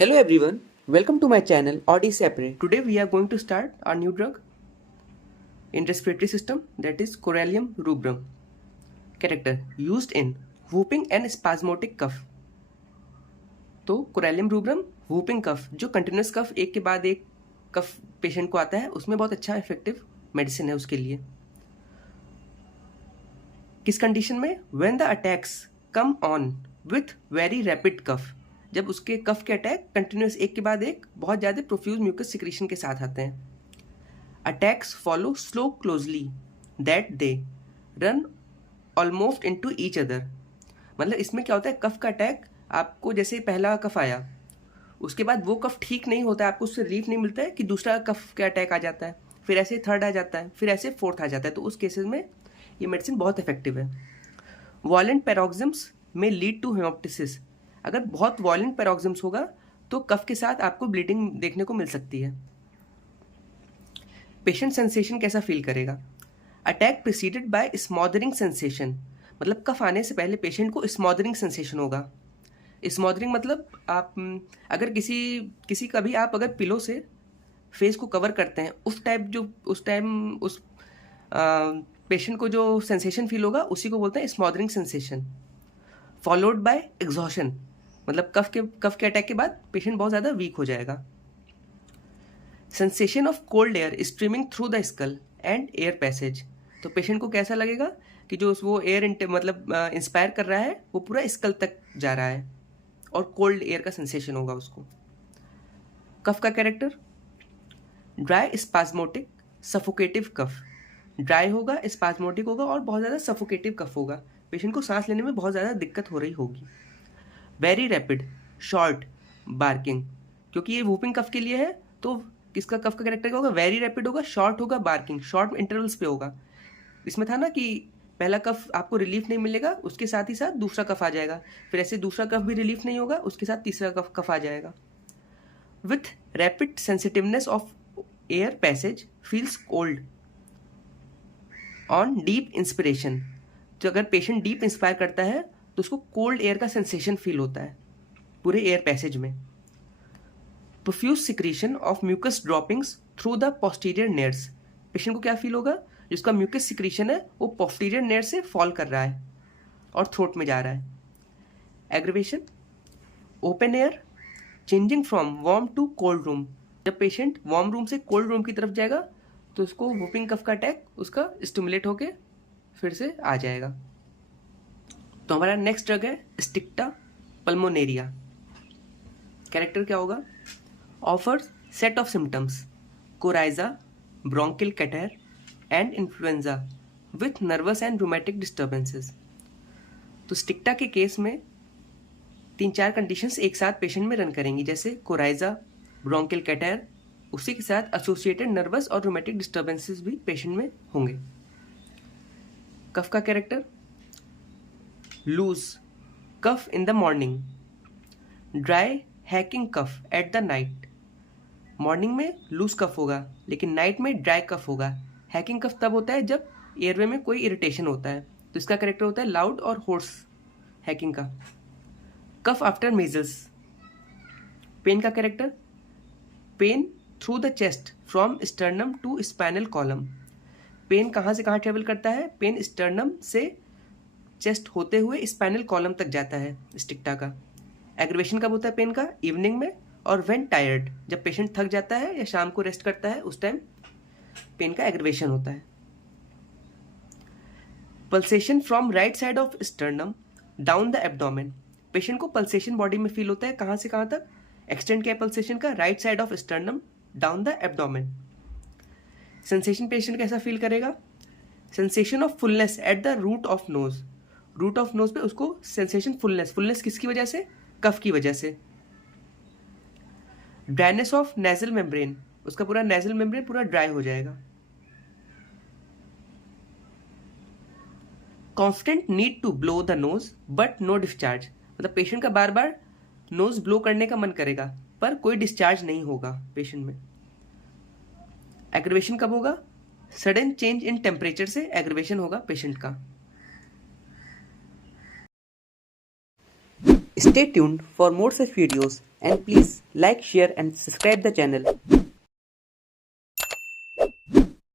Hello everyone, welcome to my channel Odyssey Apre. Today we are going to start our new drug in respiratory system, that is Corallium rubrum. Character used in whooping and spasmodic cough. तो Corallium rubrum whooping कफ, जो continuous कफ एक के बाद एक कफ patient को आता है, उसमें बहुत अच्छा इफेक्टिव मेडिसिन है उसके लिए. किस कंडीशन में? When the attacks come on with very rapid cough, जब उसके कफ के अटैक कंटिन्यूस एक के बाद एक बहुत ज़्यादा प्रोफ्यूज म्यूकस सिक्रीशन के साथ आते हैं. Attacks follow slow closely that they run almost into each other. मतलब इसमें क्या होता है, कफ का अटैक आपको जैसे पहला कफ आया, उसके बाद वो कफ ठीक नहीं होता है, आपको उससे रिलीफ नहीं मिलता है कि दूसरा कफ का अटैक आ जाता है, फिर ऐसे थर्ड आ जाता है, फिर ऐसे फोर्थ आ जाता है. तो उस केसेस में ये मेडिसिन बहुत इफेक्टिव है. वॉलेंट पैरोक्सिम्स में लीड टू हेमोप्टिसिस. अगर बहुत वॉलेंट पैरोक्सिम्स होगा तो कफ के साथ आपको ब्लीडिंग देखने को मिल सकती है. पेशेंट सेंसेशन कैसा फील करेगा? Attack preceded by smothering sensation. मतलब कफ आने से पहले पेशेंट को स्मॉदरिंग सेंसेशन होगा. स्मॉदरिंग मतलब आप अगर किसी का भी आप अगर पिलो से फेस को कवर करते हैं, उस टाइम उस पेशेंट को जो सेंसेशन फील होगा उसी को बोलते हैं स्मॉदरिंग सेंसेशन. फॉलोड बाय एग्जॉशन, मतलब कफ के अटैक के बाद पेशेंट बहुत ज़्यादा वीक हो जाएगा. Sensation of cold air streaming through the skull and air passage. तो पेशेंट को कैसा लगेगा कि जो वो एयर मतलब इंस्पायर कर रहा है वो पूरा स्कल तक जा रहा है और कोल्ड एयर का सेंसेशन होगा उसको. कफ का कैरेक्टर ड्राई स्पाज्मोटिक सफोकेटिव कफ. ड्राई होगा, स्पाज्मोटिक होगा और बहुत ज़्यादा सफोकेटिव कफ होगा. पेशेंट को सांस लेने में बहुत ज़्यादा दिक्कत हो रही होगी. वेरी रैपिड शॉर्ट बार्किंग, क्योंकि ये वूपिंग कफ के लिए है तो किसका कफ का कैरेक्टर क्या होगा? वेरी रैपिड होगा, शॉर्ट होगा, बार्किंग शॉर्ट इंटरवल्स पे होगा. इसमें था ना कि पहला कफ आपको रिलीफ नहीं मिलेगा, उसके साथ ही साथ दूसरा कफ आ जाएगा, फिर ऐसे दूसरा कफ भी रिलीफ नहीं होगा, उसके साथ तीसरा कफ आ जाएगा. With rapid sensitiveness of air passage feels cold on deep inspiration. तो अगर पेशेंट डीप इंस्पायर करता है तो उसको कोल्ड एयर का सेंसेशन फील होता है पूरे एयर पैसेज में. Profuse secretion of mucus droppings through the posterior nares. Patient को क्या फील होगा? जिसका म्यूकस सिक्रीशन है वो पोस्टीरियर नेयर से फॉल कर रहा है और थ्रोट में जा रहा है. Aggravation open air changing from warm to cold room. जब पेशेंट वार्म रूम से कोल्ड रूम की तरफ जाएगा तो उसको वूपिंग कफ का अटैक उसका स्टिमुलेट होके फिर से आ जाएगा. तो हमारा नेक्स्ट ड्रग है स्टिक्टा पल्मोनेरिया. कैरेक्टर क्या होगा? Offers set of symptoms coryza, bronchial catarrh and influenza with nervous and rheumatic disturbances. तो स्टिक्टा के केस में 3-4 कंडीशंस एक साथ पेशेंट में रन करेंगी, जैसे कोराइजा, ब्रोंकियल कैटर, उसी के साथ एसोसिएटेड नर्वस और रूमेटिक डिस्टर्बेंसेस भी पेशेंट में होंगे. कफ का character loose cough in the morning, dry hacking cough at the night. Morning में लूज कफ होगा लेकिन नाइट में ड्राई कफ होगा. हैकिंग कफ तब होता है जब एयरवे में कोई इरिटेशन होता है, तो इसका कैरेक्टर होता है लाउड और होर्स हैकिंग का. Cough after measles. पेन का character pain through the chest from sternum to spinal column. Pain कहाँ से कहाँ ट्रेवल करता है? पेन स्टर्नम से चेस्ट होते हुए स्पाइनल कॉलम तक जाता है स्टिक्टा का. एग्रीवेशन कब होता है पेन का? इवनिंग में और व्हेन टायर्ड, जब पेशेंट थक जाता है या शाम को रेस्ट करता है उस टाइम पेन का एग्रीवेशन होता है. Pulsation from right side of sternum down the abdomen. Patient को पल्सेशन बॉडी में फील होता है, कहाँ से कहाँ तक? एक्सटेंड किया पल्सेशन का right side of sternum down the abdomen. Sensation patient कैसा फील करेगा? Sensation of fullness at the root of nose. Root of nose पे उसको सेंसेशन फुलनेस किसकी वजह से? कफ की वजह से. ड्राइनेस ऑफ नेजल मेम्ब्रेन, उसका पूरा नेजल मेम्ब्रेन पूरा ड्राई हो जाएगा. Constant need to blow the nose but no discharge. मतलब पेशेंट का बार बार नोज ब्लो करने का मन करेगा पर कोई डिस्चार्ज नहीं होगा पेशेंट में. एग्रीवेशन कब होगा? सडन चेंज इन टेम्परेचर से एग्रीवेशन होगा पेशेंट का. Stay tuned for more such videos. and please like, share and subscribe the channel.